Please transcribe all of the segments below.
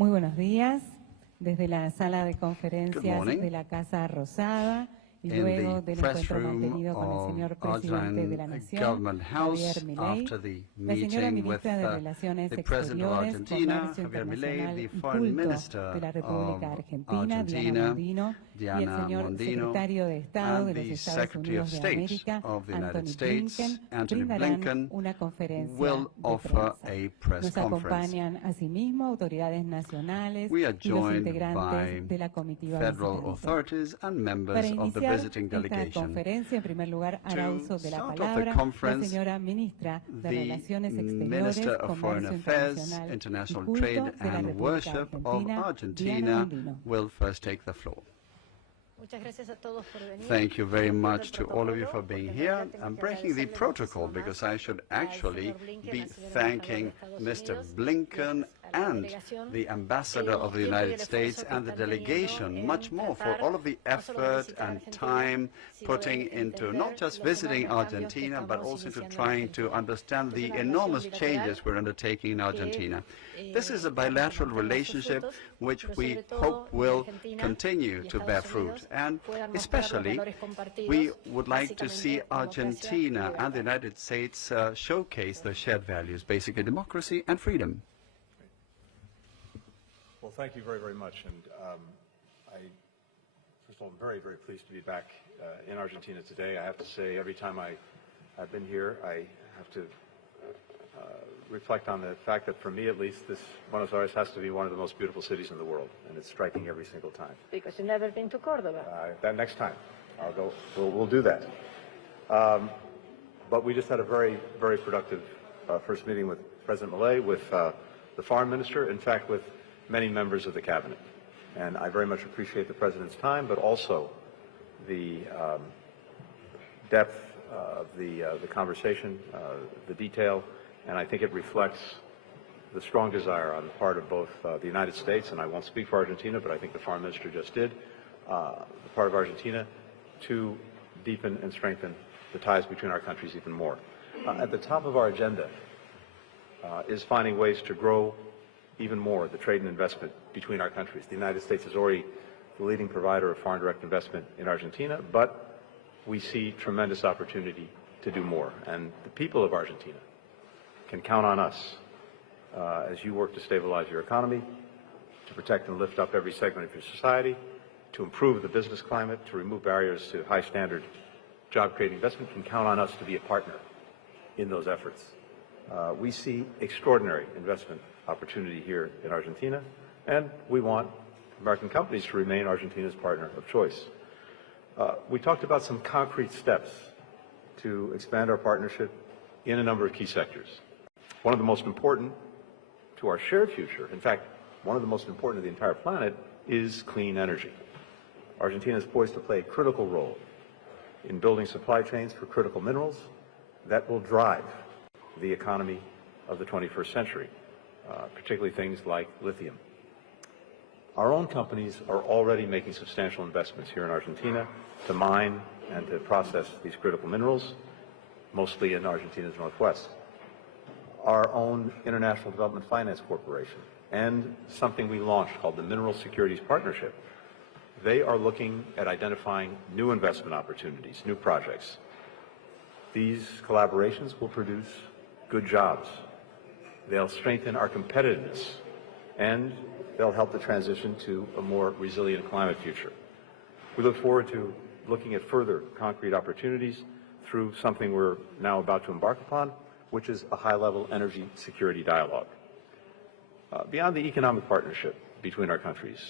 Muy buenos días, desde la sala de conferencias de la Casa Rosada y luego del encuentro mantenido con el señor presidente de la Nación, Javier Milei, la señora ministra de Relaciones Exteriores, Comercio Internacional y Culto de la República Argentina, Diana Mondino, y el señor secretario de Estado de los Estados Unidos de América, Antony Blinken, brindarán una conferencia de prensa. Nos acompañan asimismo autoridades nacionales y los integrantes de la comitiva visitante. Para iniciar esta conferencia, en primer lugar, hará uso de la palabra la señora ministra de Relaciones Exteriores, Comercio Internacional y Culto de la República Argentina, Diana Mondino. Thank you very much to all of you for being here. I'm breaking the protocol because I should actually be thanking Mr. Blinken and the ambassador of the United States and the delegation much more for all of the effort and time putting into not just visiting Argentina, but also into trying to understand the enormous changes we're undertaking in Argentina. This is a bilateral relationship which we hope will continue to bear fruit. And especially, we would like to see Argentina and the United States showcase their shared values, basically democracy and freedom. Well, thank you very, very much. And first of all, I'm very, very pleased to be back in Argentina today. I have to say, every time I've been here, I have to reflect on the fact that, for me at least, this Buenos Aires has to be one of the most beautiful cities in the world, and it's striking every single time. Because you've never been to Cordoba. That next time, I'll go. We'll do that. But we just had a very, very productive first meeting with President Milei, with the foreign minister, in fact, with many members of the cabinet. And I very much appreciate the President's time, but also the depth of the conversation, the detail, and I think it reflects the strong desire on the part of both the United States, and I won't speak for Argentina, but I think the foreign minister just did, the part of Argentina, to deepen and strengthen the ties between our countries even more. At the top of our agenda is finding ways to grow even more the trade and investment between our countries. The United States is already the leading provider of foreign direct investment in Argentina, but we see tremendous opportunity to do more. And the people of Argentina can count on us as you work to stabilize your economy, to protect and lift up every segment of your society, to improve the business climate, to remove barriers to high standard job-creating investment, can count on us to be a partner in those efforts. We see extraordinary investment opportunity here in Argentina, and we want American companies to remain Argentina's partner of choice. We talked about some concrete steps to expand our partnership in a number of key sectors. One of the most important to our shared future, in fact, one of the most important to the entire planet, is clean energy. Argentina is poised to play a critical role in building supply chains for critical minerals that will drive the economy of the 21st century, particularly things like lithium. Our own companies are already making substantial investments here in Argentina to mine and to process these critical minerals, mostly in Argentina's northwest. Our own International Development Finance Corporation and something we launched called the Mineral Securities Partnership, they are looking at identifying new investment opportunities, new projects. These collaborations will produce good jobs. They'll strengthen our competitiveness, and they'll help the transition to a more resilient climate future. We look forward to looking at further concrete opportunities through something we're now about to embark upon, which is a high-level energy security dialogue. Beyond the economic partnership between our countries,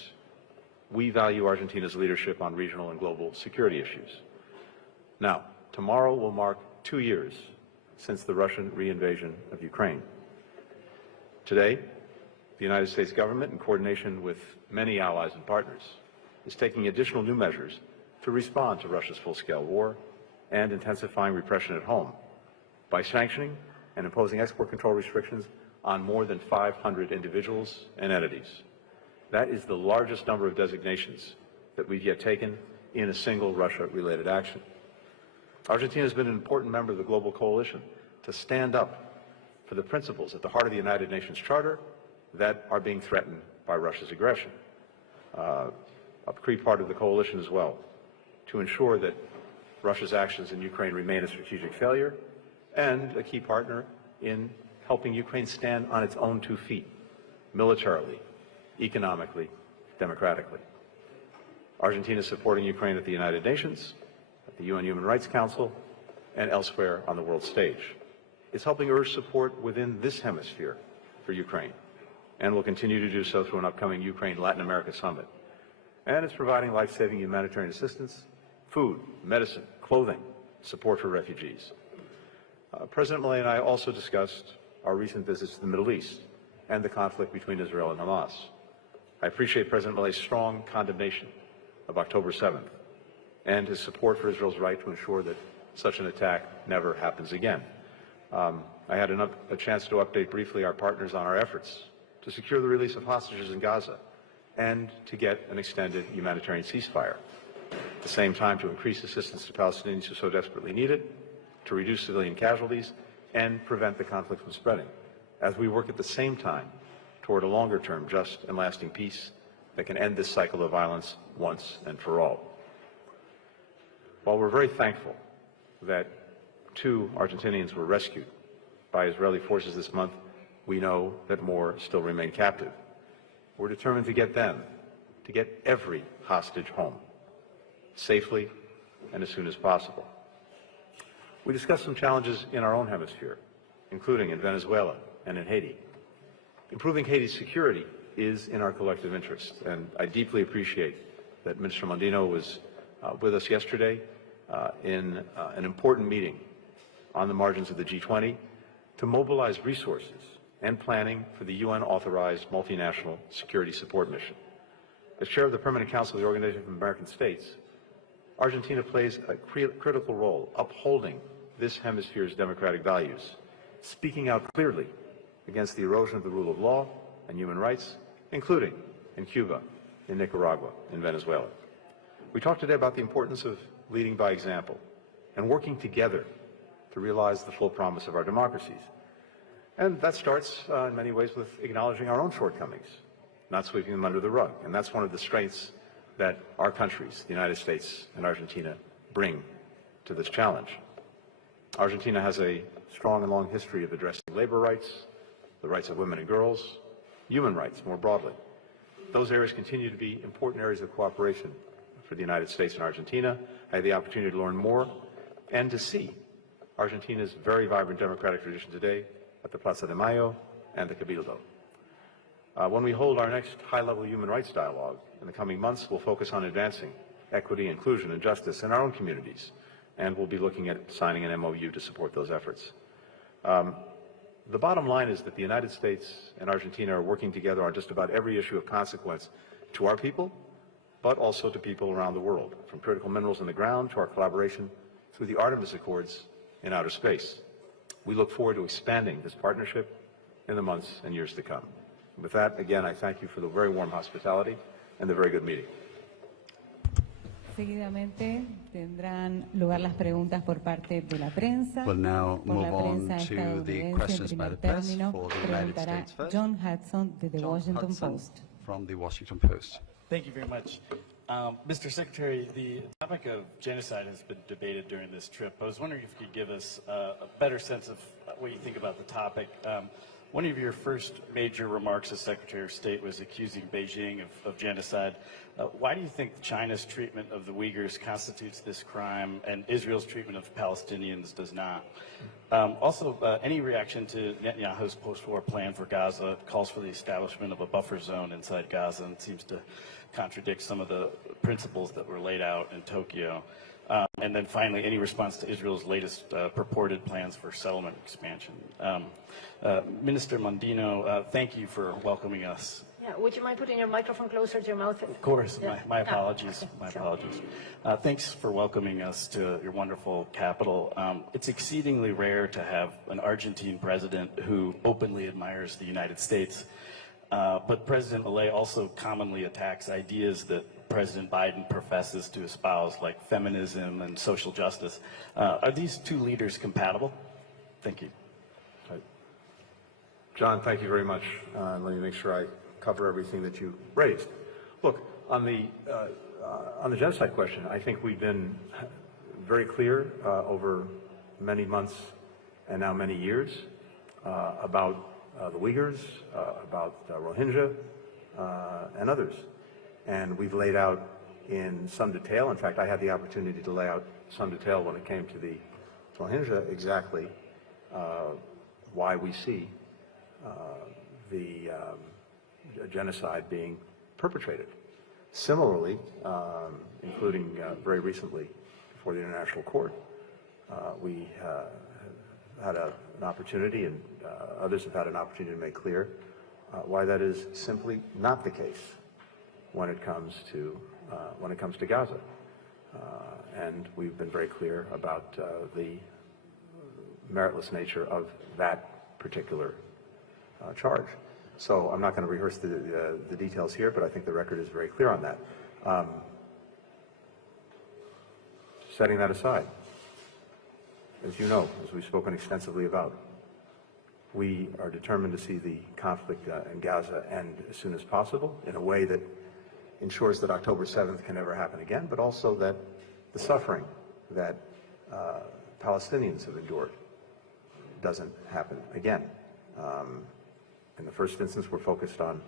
we value Argentina's leadership on regional and global security issues. Now, tomorrow will mark 2 years since the Russian reinvasion of Ukraine. Today, the United States government, in coordination with many allies and partners, is taking additional new measures to respond to Russia's full-scale war and intensifying repression at home by sanctioning and imposing export control restrictions on more than 500 individuals and entities. That is the largest number of designations that we've yet taken in a single Russia-related action. Argentina has been an important member of the global coalition to stand up for the principles at the heart of the United Nations Charter that are being threatened by Russia's aggression. A key part of the coalition as well, to ensure that Russia's actions in Ukraine remain a strategic failure, and a key partner in helping Ukraine stand on its own 2 feet, militarily, economically, democratically. Argentina is supporting Ukraine at the United Nations, at the UN Human Rights Council, and elsewhere on the world stage. It's helping urge support within this hemisphere for Ukraine, and will continue to do so through an upcoming Ukraine-Latin America summit. And it's providing life-saving humanitarian assistance, food, medicine, clothing, support for refugees. President Milei and I also discussed our recent visits to the Middle East and the conflict between Israel and Hamas. I appreciate President Milei's strong condemnation of October 7th and his support for Israel's right to ensure that such an attack never happens again. I had a chance to update briefly our partners on our efforts to secure the release of hostages in Gaza and to get an extended humanitarian ceasefire. At the same time, to increase assistance to Palestinians who so desperately need it, to reduce civilian casualties, and prevent the conflict from spreading, as we work at the same time toward a longer-term, just and lasting peace that can end this cycle of violence once and for all. While we're very thankful that 2 Argentinians were rescued by Israeli forces this month, we know that more still remain captive. We're determined to get them, to get every hostage home, safely and as soon as possible. We discussed some challenges in our own hemisphere, including in Venezuela and in Haiti. Improving Haiti's security is in our collective interest, and I deeply appreciate that Minister Mondino was with us yesterday in an important meeting on the margins of the G20 to mobilize resources and planning for the UN-authorized multinational security support mission. As chair of the Permanent Council of the Organization of American States, Argentina plays a critical role upholding this hemisphere's democratic values, speaking out clearly against the erosion of the rule of law and human rights, including in Cuba, in Nicaragua, in Venezuela. We talked today about the importance of leading by example and working together to realize the full promise of our democracies. And that starts in many ways with acknowledging our own shortcomings, not sweeping them under the rug. And that's one of the strengths that our countries, the United States and Argentina, bring to this challenge. Argentina has a strong and long history of addressing labor rights, the rights of women and girls, human rights more broadly. Those areas continue to be important areas of cooperation for the United States and Argentina. I had the opportunity to learn more and to see Argentina's very vibrant democratic tradition today at the Plaza de Mayo and the Cabildo. When we hold our next high-level human rights dialogue in the coming months, we'll focus on advancing equity, inclusion, and justice in our own communities, and we'll be looking at signing an MOU to support those efforts. The bottom line is that the United States and Argentina are working together on just about every issue of consequence to our people, but also to people around the world, from critical minerals in the ground to our collaboration through the Artemis Accords in outer space. We look forward to expanding this partnership in the months and years to come. With that, again, I thank you for the very warm hospitality and the very good meeting. Seguidamente tendrán lugar las preguntas por parte de la prensa. We'll now Por move la on prensa to the estadounidense, questions en by the primer press término, for the United preguntará States first. John Hudson de The John Washington Hudson Post. from the Washington Post. Thank you very much. Mr. Secretary, the topic of genocide has been debated during this trip. I was wondering if you could give us a better sense of what you think about the topic. One of your first major remarks as Secretary of State was accusing Beijing of genocide. Why do you think China's treatment of the Uyghurs constitutes this crime and Israel's treatment of Palestinians does not? Also, any reaction to Netanyahu's post-war plan for Gaza calls for the establishment of a buffer zone inside Gaza and seems to contradict some of the principles that were laid out in Tokyo. And then finally, any response to Israel's latest purported plans for settlement expansion. Minister Mondino, thank you for welcoming us. Yeah, would you mind putting your microphone closer to your mouth? Of course, Yeah. my apologies, Okay, my sure. apologies. Thanks for welcoming us to your wonderful capital. It's exceedingly rare to have an Argentine president who openly admires the United States. But President Milei also commonly attacks ideas that President Biden professes to espouse, like feminism and social justice. Are these two leaders compatible? Thank you. John, thank you very much. Let me make sure I cover everything that you raised. Look, on the genocide question, I think we've been very clear over many months and now many years about the Uyghurs, about Rohingya, and others. And we've laid out in some detail, in fact, I had the opportunity to lay out some detail when it came to the Rohingya exactly why we see the genocide being perpetrated. Similarly, including very recently before the International Court, we had an opportunity, and others have had an opportunity to make clear why that is simply not the case when it comes to Gaza. And we've been very clear about the meritless nature of that particular charge. So I'm not going to rehearse the details here, but I think the record is very clear on that. Setting that aside, as you know, as we've spoken extensively about, we are determined to see the conflict in Gaza end as soon as possible in a way that ensures that October 7th can never happen again, but also that the suffering that Palestinians have endured doesn't happen again. In the first instance, we're focused on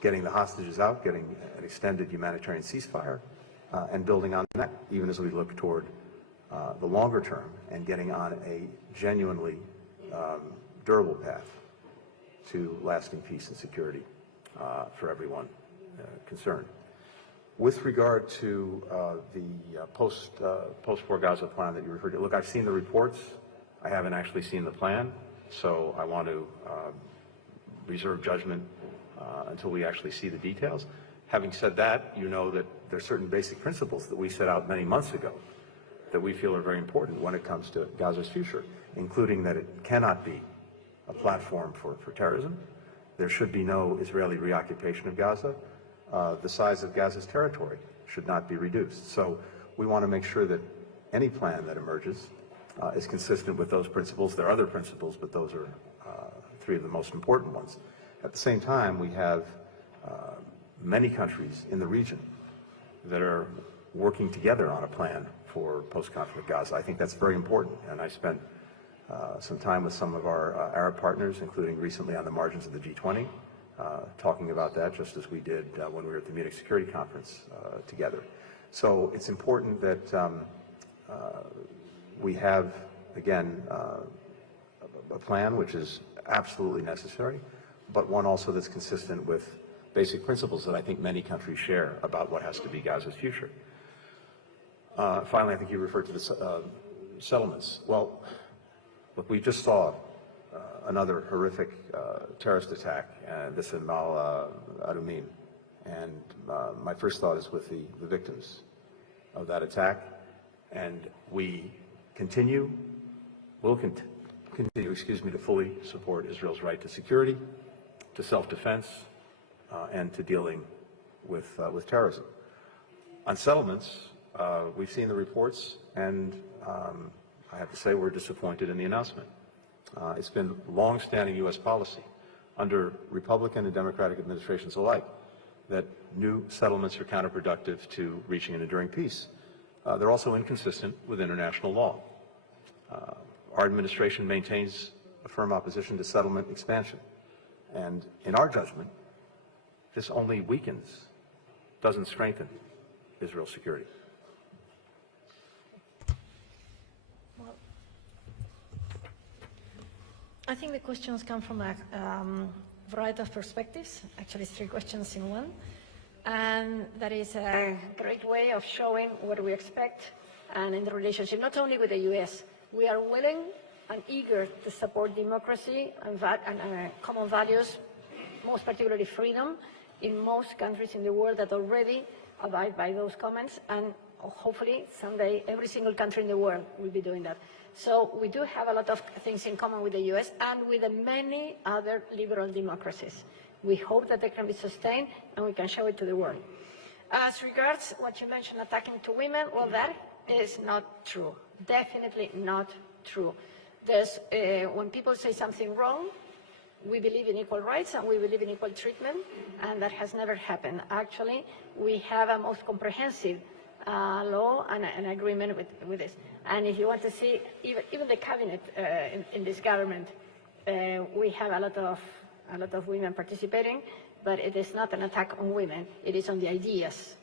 getting the hostages out, getting an extended humanitarian ceasefire, and building on that, even as we look toward the longer term and getting on a genuinely durable path to lasting peace and security for everyone concerned. With regard to the post-war Gaza plan that you referred to, look, I've seen the reports. I haven't actually seen the plan, so I want to reserve judgment until we actually see the details. Having said that, you know that there are certain basic principles that we set out many months ago that we feel are very important when it comes to Gaza's future, including that it cannot be a platform for terrorism. There should be no Israeli reoccupation of Gaza. The size of Gaza's territory should not be reduced. So we want to make sure that any plan that emerges is consistent with those principles. There are other principles, but those are three of the most important ones. At the same time, we have many countries in the region that are working together on a plan for post-conflict Gaza. I think that's very important, and I spent some time with some of our Arab partners, including recently on the margins of the G20, talking about that, just as we did when we were at the Munich Security Conference together. So it's important that we have, again, a plan which is absolutely necessary, but one also that's consistent with basic principles that I think many countries share about what has to be Gaza's future. Finally, I think you referred to the settlements. Well, look, we just saw another horrific terrorist attack, this in Mal Adumin, and my first thought is with the victims of that attack, and we will continue, to fully support Israel's right to security, to self-defense, and to dealing with terrorism. On settlements, we've seen the reports, and I have to say we're disappointed in the announcement. It's been long-standing U.S. policy under Republican and Democratic administrations alike that new settlements are counterproductive to reaching an enduring peace. They're also inconsistent with international law. Our administration maintains a firm opposition to settlement expansion. And in our judgment, this only weakens, doesn't strengthen Israel's security. Well, I think the questions come from a variety of perspectives. Actually, it's 3 questions in one. And that is a great way of showing what we expect and in the relationship, not only with the U.S. We are willing and eager to support democracy and common values, most particularly freedom, in most countries in the world that already abide by those comments, and hopefully someday every single country in the world will be doing that. So we do have a lot of things in common with the U.S. and with the many other liberal democracies. We hope that they can be sustained and we can show it to the world. As regards what you mentioned, attacking to women, well, that is not true. Definitely not true. There's, when people say something wrong, we believe in equal rights and we believe in equal treatment, and that has never happened. Actually, we have a most comprehensive law and an agreement with this. And if you want to see, even the cabinet in this government, we have a lot of women participating, but it is not an attack on women. It is on the ideas.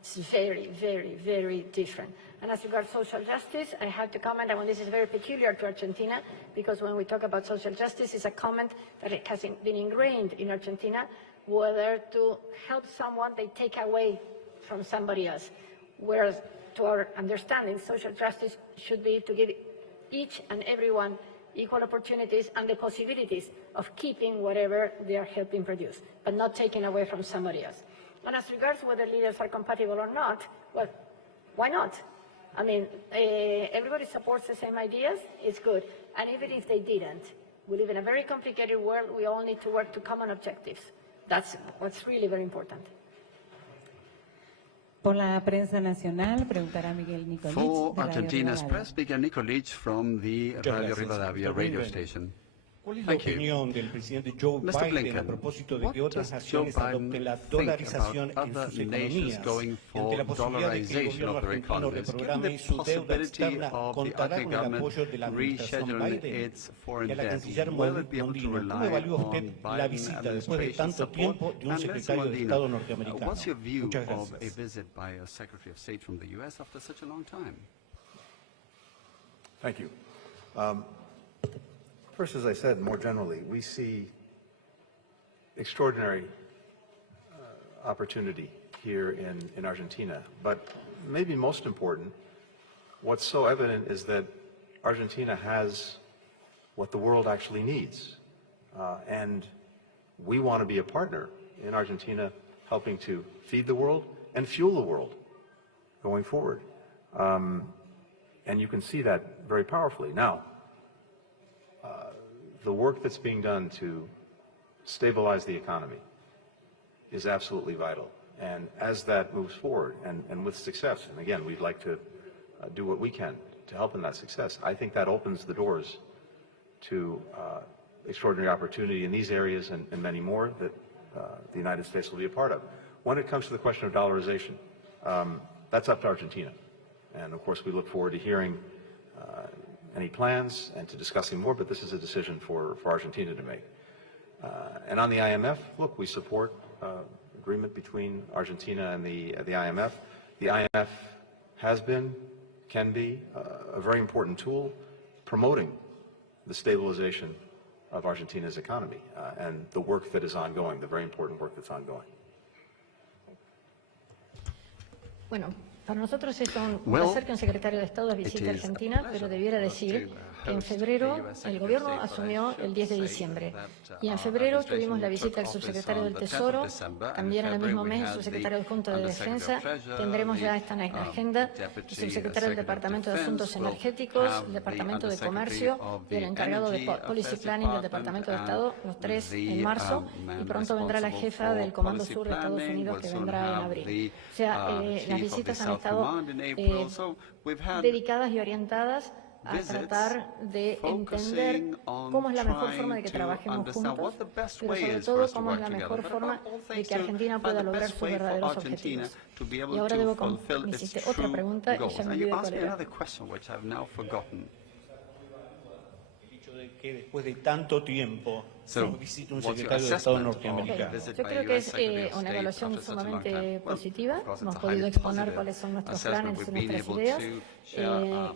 It's very, very, very different. And as regards social justice, I have to comment, and this is very peculiar to Argentina, because when we talk about social justice, it's a comment that it has been ingrained in Argentina, whether to help someone, they take away from somebody else. Whereas, to our understanding, social justice should be to give each and everyone equal opportunities and the possibilities of keeping whatever they are helping produce, but not taking away from somebody else. And as regards whether leaders are compatible or not, well, why not? I mean, everybody supports the same ideas, it's good. And even if they didn't, we live in a very complicated world, we all need to work to common objectives. That's what's really very important. Por la prensa nacional, preguntará Miguel Nicolich. For de Radio Argentina's Rivadavia. press, Miguel Nicolich from the Radio Rivadavia radio station. ¿Cuál es la Thank you. opinión del presidente Joe Mr. Biden Blinken, a propósito de what que otras does Joe naciones adopten la Biden think dolarización about en other sus nations economías going y ante for la posibilidad de que el dollarization gobierno of their argentino economies, given reprograme the su deuda possibility externa of the contará Argentine con el government apoyo de la administración rescheduling Biden? its foreign Y a la debt? canciller Will it be able to Mondino, ¿cómo rely evalúa usted on la Biden visita después de administration tanto support? tiempo de un And Mr. secretario de Mondino, Estado norteamericano? what's your view Muchas of a gracias. visit by a Secretary of State from the U.S. after such a long time? Thank you. First, as I said, more generally, we see extraordinary opportunity here in Argentina. But maybe most important, what's so evident is that Argentina has what the world actually needs. And we want to be a partner in Argentina, helping to feed the world and fuel the world going forward. And you can see that very powerfully. Now, the work that's being done to stabilize the economy is absolutely vital. And as that moves forward, and with success, and again, we'd like to do what we can to help in that success, I think that opens the doors to extraordinary opportunity in these areas and many more that the United States will be a part of. When it comes to the question of dollarization, that's up to Argentina. And of course, we look forward to hearing any plans and to discussing more, but this is a decision for Argentina to make. And on the IMF, look, we support agreement between Argentina and the IMF. The IMF has been, can be, a very important tool promoting the stabilization of Argentina's economy and the work that is ongoing, the very important work that's ongoing. Bueno, para nosotros es un placer que un secretario de Estado visite Argentina, pero debiera decir que en febrero el gobierno asumió el 10 de diciembre y en febrero tuvimos la visita del subsecretario del Tesoro, también en el mismo mes el subsecretario adjunto de Defensa, tendremos ya esta en la agenda el subsecretario del Departamento de Asuntos Energéticos, el Departamento de Comercio y el encargado de Policy Planning del Departamento de Estado, los tres en marzo, y pronto vendrá la jefa del Comando Sur de Estados Unidos que vendrá en abril. O sea, las visitas han estado dedicadas y orientadas a tratar de entender cómo es la mejor forma de que trabajemos juntos, pero sobre todo cómo es la mejor forma de que Argentina pueda lograr sus verdaderos objetivos. Y ahora me hiciste otra pregunta y ya me olvidé cuál era. Que después de tanto tiempo visita un what's your secretario de Estado assessment of norteamericano. visit Yo by creo US que es Secretary of una State evaluación after such a long sumamente time? Well, positiva. of course, Hemos it's a podido highly exponer positive cuáles son nuestros assessment. planes y We've been nuestras able ideas. to share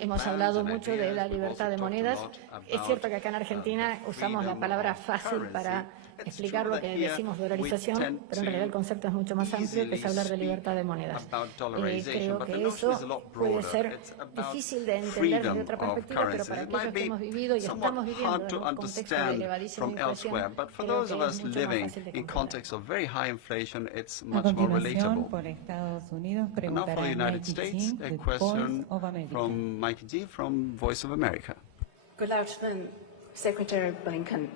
Hemos plans hablado and mucho de ideas. la We've libertad also de talked a monedas. lot Es cierto que acá en Argentina the usamos la freedom palabra of fácil currency. para It's explicar true lo that que here decimos we dolarización, tend pero en realidad el concepto es mucho más amplio, que es hablar de libertad de monedas. about dollarization, Creo but the que notion is a eso lot puede broader. ser It's about difícil de entender freedom desde otra of perspectiva, pero currencies. para It aquellos might que be hemos vivido y somewhat estamos viviendo hard en to un contexto de understand elevadísima from elsewhere, inflación, but for creo those que of es us mucho más living fácil de in comprender. context of very high inflation, it's A much more continuación, relatable. por Estados Unidos, And now for preguntará the United Mikey States, Chin, a de question Voice of America. from Mikey G from Voice of America. Good afternoon, Secretary Blinken.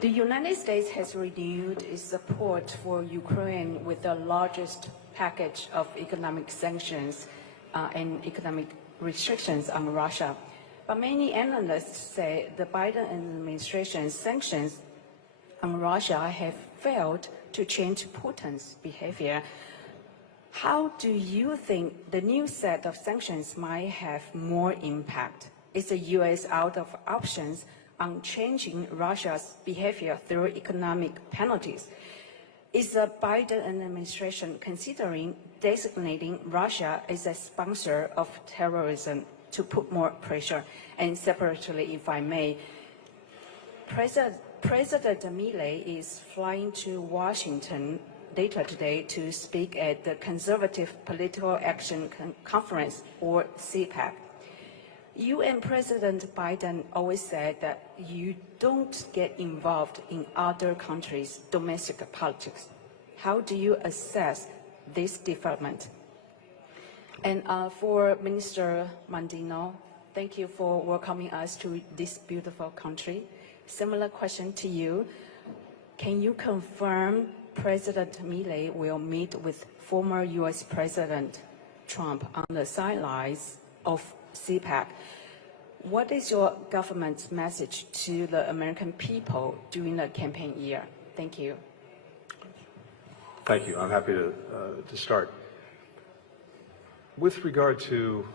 The United States has renewed its support for Ukraine with the largest package of economic sanctions and economic restrictions on Russia. But many analysts say the Biden administration's sanctions on Russia have failed to change Putin's behavior. How do you think the new set of sanctions might have more impact? Is the U.S. out of options on changing Russia's behavior through economic penalties? Is the Biden administration considering designating Russia as a sponsor of terrorism to put more pressure? And separately, if I may, President Milei is flying to Washington later today to speak at the Conservative Political Action Conference, or CPAC. You and President Biden always said that you don't get involved in other countries' domestic politics. How do you assess this development? And for Minister Mondino, thank you for welcoming us to this beautiful country. Similar question to you. Can you confirm President Milei will meet with former U.S. President Trump on the sidelines of CPAC? What is your government's message to the American people during the campaign year? Thank you. Thank you. I'm happy to start. With regard to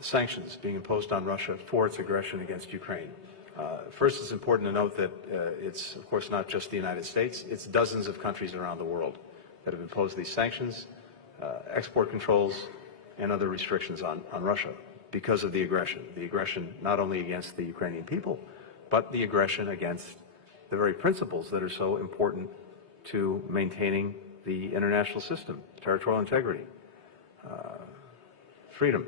sanctions being imposed on Russia for its aggression against Ukraine, first, it's important to note that it's, of course, not just the United States. It's dozens of countries around the world that have imposed these sanctions, export controls, and other restrictions on Russia because of the aggression not only against the Ukrainian people, but the aggression against the very principles that are so important to maintaining the international system, territorial integrity, freedom,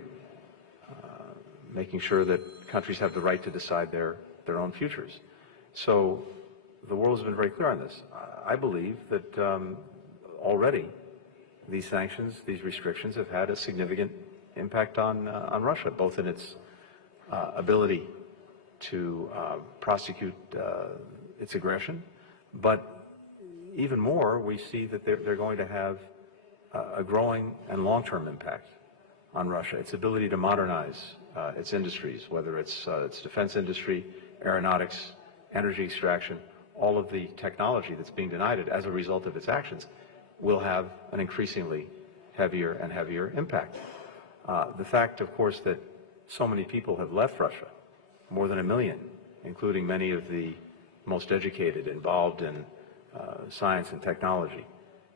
making sure that countries have the right to decide their own futures. So the world has been very clear on this. I believe that already these sanctions, these restrictions have had a significant impact on Russia, both in its ability to prosecute its aggression, but even more, we see that they're going to have a growing and long-term impact on Russia, its ability to modernize its industries, whether it's its defense industry, aeronautics, energy extraction, all of the technology that's being denied it as a result of its actions will have an increasingly heavier and heavier impact. The fact, of course, that so many people have left Russia, more than 1 million, including many of the most educated, involved in science and technology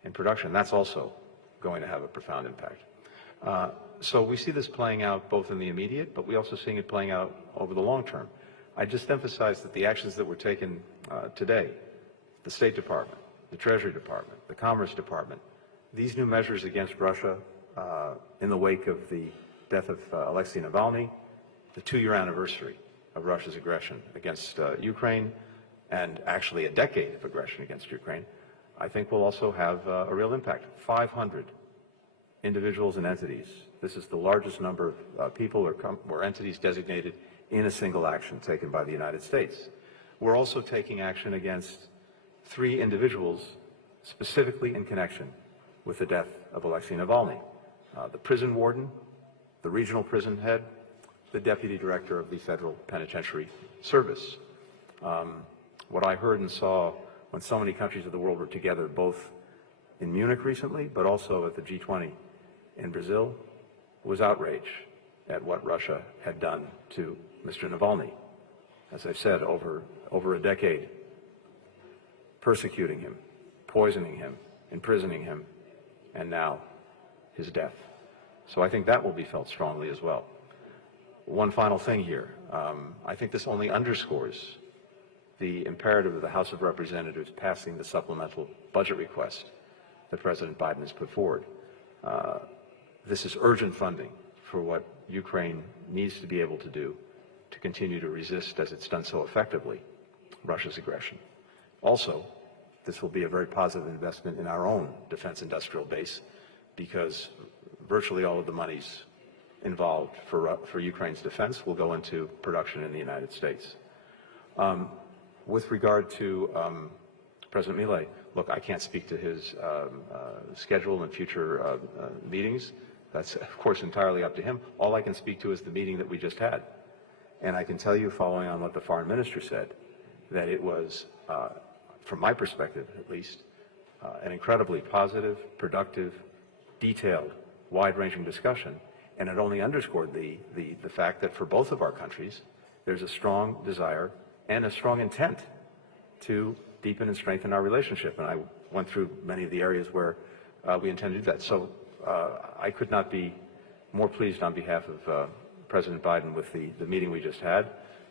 and production, that's also going to have a profound impact. So we see this playing out both in the immediate, but we also seeing it playing out over the long term. I just emphasize that the actions that were taken today, the State Department, the Treasury Department, the Commerce Department, these new measures against Russia in the wake of the death of Alexei Navalny, the 2-year anniversary of Russia's aggression against Ukraine, and actually a decade of aggression against Ukraine, I think will also have a real impact. 500 individuals and entities. This is the largest number of people or entities designated in a single action taken by the United States. We're also taking action against 3 individuals specifically in connection with the death of Alexei Navalny. The prison warden, the regional prison head, the deputy director of the Federal Penitentiary Service. What I heard and saw when so many countries of the world were together, both in Munich recently, but also at the G20 in Brazil, was outrage at what Russia had done to Mr. Navalny. As I've said, over a decade, persecuting him, poisoning him, imprisoning him, and now his death. So I think that will be felt strongly as well. One final thing here. I think this only underscores the imperative of the House of Representatives passing the supplemental budget request that President Biden has put forward. This is urgent funding for what Ukraine needs to be able to do to continue to resist, as it's done so effectively, Russia's aggression. Also, this will be a very positive investment in our own defense industrial base, because virtually all of the monies involved for Ukraine's defense will go into production in the United States. With regard to President Milei, look, I can't speak to his schedule and future meetings. That's, of course, entirely up to him. All I can speak to is the meeting that we just had. And I can tell you, following on what the foreign minister said, that it was from my perspective at least, an incredibly positive, productive, detailed, wide-ranging discussion, and it only underscored the fact that for both of our countries, there's a strong desire and a strong intent to deepen and strengthen our relationship. And I went through many of the areas where we intend to do that. So I could not be more pleased on behalf of President Biden with the meeting we just had,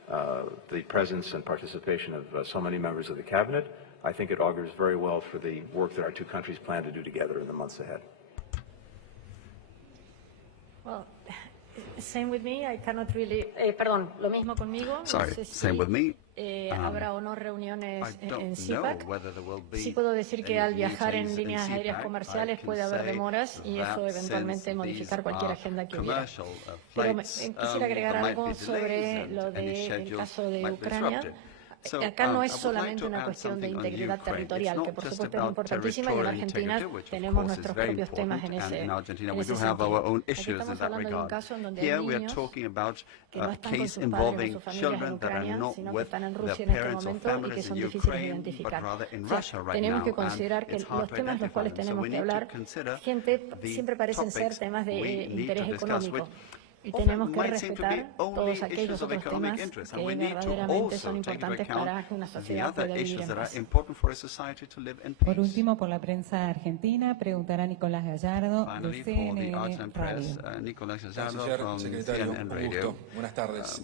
the presence and participation of so many members of the cabinet. I think it augurs very well for the work that our two countries plan to do together in the months ahead. Well, same with me. I cannot really. Perdón, lo mismo conmigo. Sorry, no sé same with me. Habrá o no reuniones I don't en know CIPAC. whether there will be Sí puedo decir que al any viajar en meetings in líneas aéreas CPAC. comerciales I can puede haber say demoras y eso that eventualmente since modificar these cualquier are agenda que hubiera. commercial, Pero flights, quisiera agregar there might algo be sobre delays lo and any del schedules caso de might be Ucrania. disrupted. So, Acá no I es would like solamente to una add cuestión de something on integridad Ukraine. territorial, It's que not por just supuesto es about importantísima y en territorial Argentina integrity, which of tenemos course is nuestros very propios temas important, en ese, and in Argentina en we ese do have our sentido. own Aquí issues in estamos that hablando de un regard. caso en donde hay Here we are niños talking about que no a están con case sus padres o involving sus familias en children that are Ucrania, not sino que with están en their Rusia en este parents or momento y que families son in difíciles de Ukraine, but identificar. rather in O sea, Russia right tenemos now, que considerar and que it's hard los to temas de los identify cuales them. So tenemos we que need to hablar consider the siempre parecen ser topics temas de we need to interés discuss, económico. which Y often tenemos que might seem to be respetar only todos aquellos issues of otros economic temas interest, que and we need to verdaderamente son also take into importantes para que una account the sociedad other pueda vivir issues en that are paz. important for a society to live in Por peace. último, por la prensa argentina, preguntará Nicolás Gallardo de Finally, for the CNN Argentine press, Radio. Nicolás Gallardo Canciller, from secretario, CNN un Radio. gusto. Buenas tardes.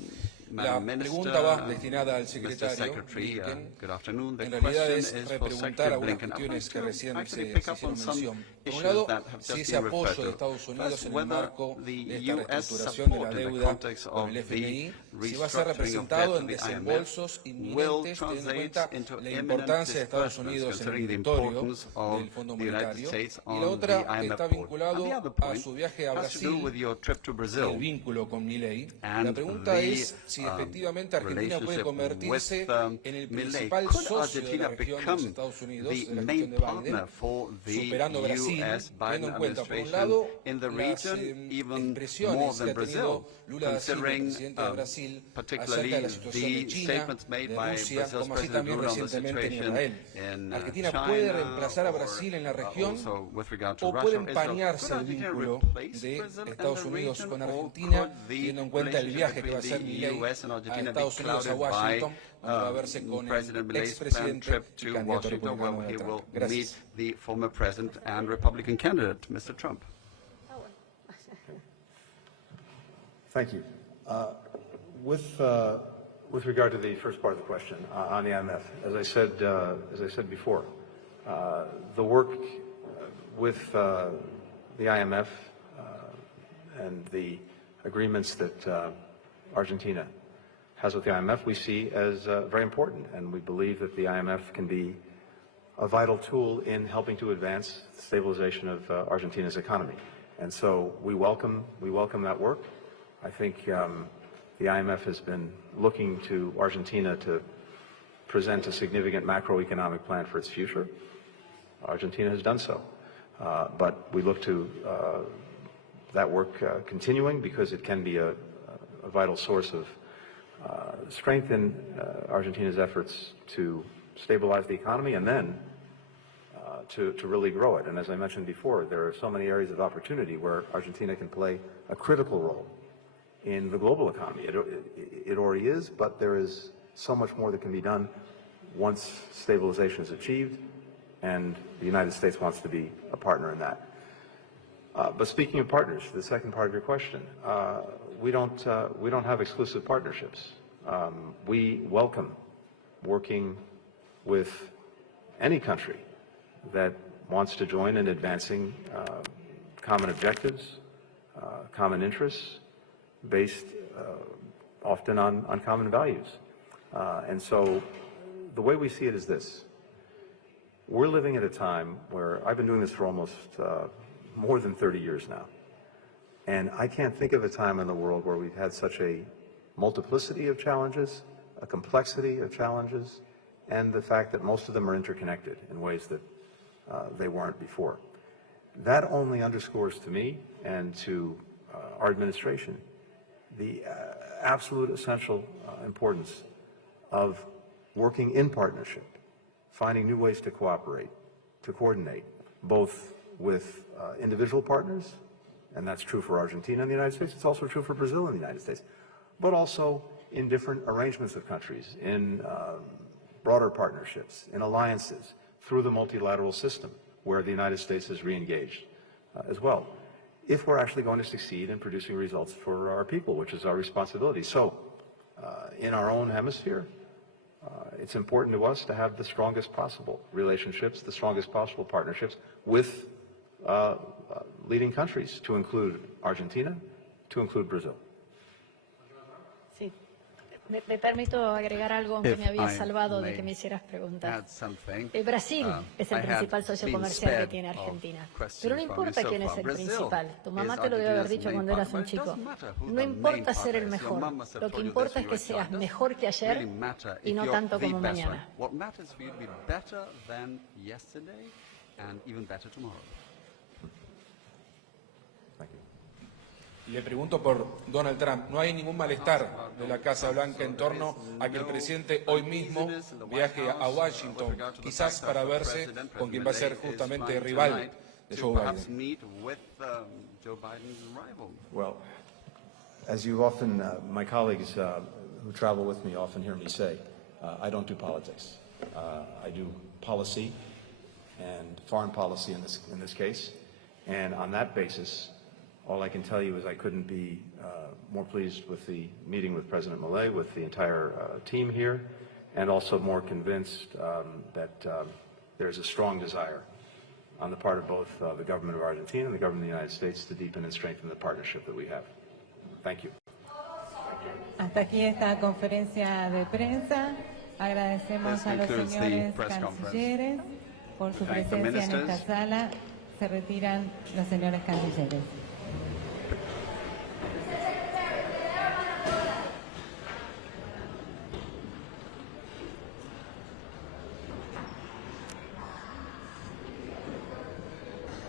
La Madam Minister, pregunta va destinada al Mr. secretario Secretary, Blinken. good afternoon. The En realidad question es is for repreguntar Secretary algunas Blinken. I would cuestiones que like recién to actually se pick up on hicieron some mención. Por un issues lado, that have si just ese been apoyo referred de to. Estados Unidos First, en el whether marco the de esta U.S. reestructuración de la support in the deuda context con of el the FMI, si va a ser restructuring of debt representado of en the IMF desembolsos will inminentes, teniendo en translate cuenta into la imminent importancia de Estados disbursements, Unidos en el considering the directorio importance of del Fondo the United Monetario. States Y la on the otra IMF está board. vinculado And the other a point su viaje a has to do with Brasil, your trip to el Brazil. vínculo con Milei. And La pregunta the, es si efectivamente Argentina puede relationship convertirse with, en el Milei. principal Could socio de la Argentina región de los become Estados Unidos, the de la main gestión de partner Biden, for the superando Brasil, U.S. teniendo Biden en cuenta, por un administration lado, in the las region, even more expresiones que than ha Brazil, tenido Lula da Silva, considering presidente de Brasil, acerca particularly de la situación de the China, statements made de by Rusia, Brazil's como así President también Lula on the recientemente en situation Israel. in Argentina China, puede reemplazar a or, Brasil en la región also with regard to o Russia puede or Israel. empañarse Could el Argentina vínculo replace de Brazil in Estados the Unidos region, con or Argentina, could the teniendo en cuenta el relationship viaje que va a between hacer the Milei U.S. and a Argentina be Estados Unidos, a clouded Washington, by donde va a verse con President el Milei's planned expresidente trip y to candidato Washington, where republicano he de will Trump. meet Gracias. the former president and Republican candidate, Mr. Trump. Thank you. With regard to the first part of the question on the IMF, as I said before, the work with the IMF and the agreements that Argentina has with the IMF, we see as very important, and we believe that the IMF can be a vital tool in helping to advance the stabilization of Argentina's economy. And so we welcome that work. I think the IMF has been looking to Argentina to present a significant macroeconomic plan for its future. Argentina has done so. But we look to that work continuing because it can be a vital source of strength in Argentina's efforts to stabilize the economy and then to really grow it. And as I mentioned before, there are so many areas of opportunity where Argentina can play a critical role in the global economy. It already is, but there is so much more that can be done once stabilization is achieved, and the United States wants to be a partner in that. But speaking of partners, the second part of your question, we don't have exclusive partnerships. We welcome working with any country that wants to join in advancing common objectives, common interests, based often on common values. And so the way we see it is this. We're living at a time where I've been doing this for almost more than 30 years now. And I can't think of a time in the world where we've had such a multiplicity of challenges, a complexity of challenges, and the fact that most of them are interconnected in ways that they weren't before. That only underscores to me and to our administration the absolute essential importance of working in partnership finding new ways to cooperate, to coordinate, both with individual partners, and that's true for Argentina and the United States. It's also true for Brazil and the United States, but also in different arrangements of countries, in broader partnerships, in alliances, through the multilateral system, where the United States is re-engaged as well, if we're actually going to succeed in producing results for our people, which is our responsibility. So, in our own hemisphere, it's important to us to have the strongest possible relationships, the strongest possible partnerships with leading countries, to include Argentina, to include Brazil. Sí. Me permito agregar algo, aunque me había salvado de que me hicieras preguntas. Brasil es el principal socio comercial que tiene Argentina. Pero no importa quién es el principal. Tu mamá te lo debe haber dicho cuando eras un chico. No importa ser el mejor. Lo que importa es que seas mejor que ayer y no tanto como mañana. Le pregunto por Donald Trump. ¿No hay ningún malestar de la Casa Blanca en torno a que el presidente hoy mismo viaje a Washington, quizás para verse con quien va a ser justamente rival de Joe Biden? Well, as you often, my colleagues who travel with me often hear me say, I don't do politics. I do policy and foreign policy in this case, and on that basis, all I can tell you is I couldn't be more pleased with the meeting with President Milei, with the entire team here, and also more convinced that there's a strong desire on the part of both the government of Argentina and the government of the United States to deepen and strengthen the partnership that we have. Thank you. Hasta aquí esta conferencia de prensa. Agradecemos a los señores cancilleres por su presencia en esta sala. Se retiran los señores cancilleres.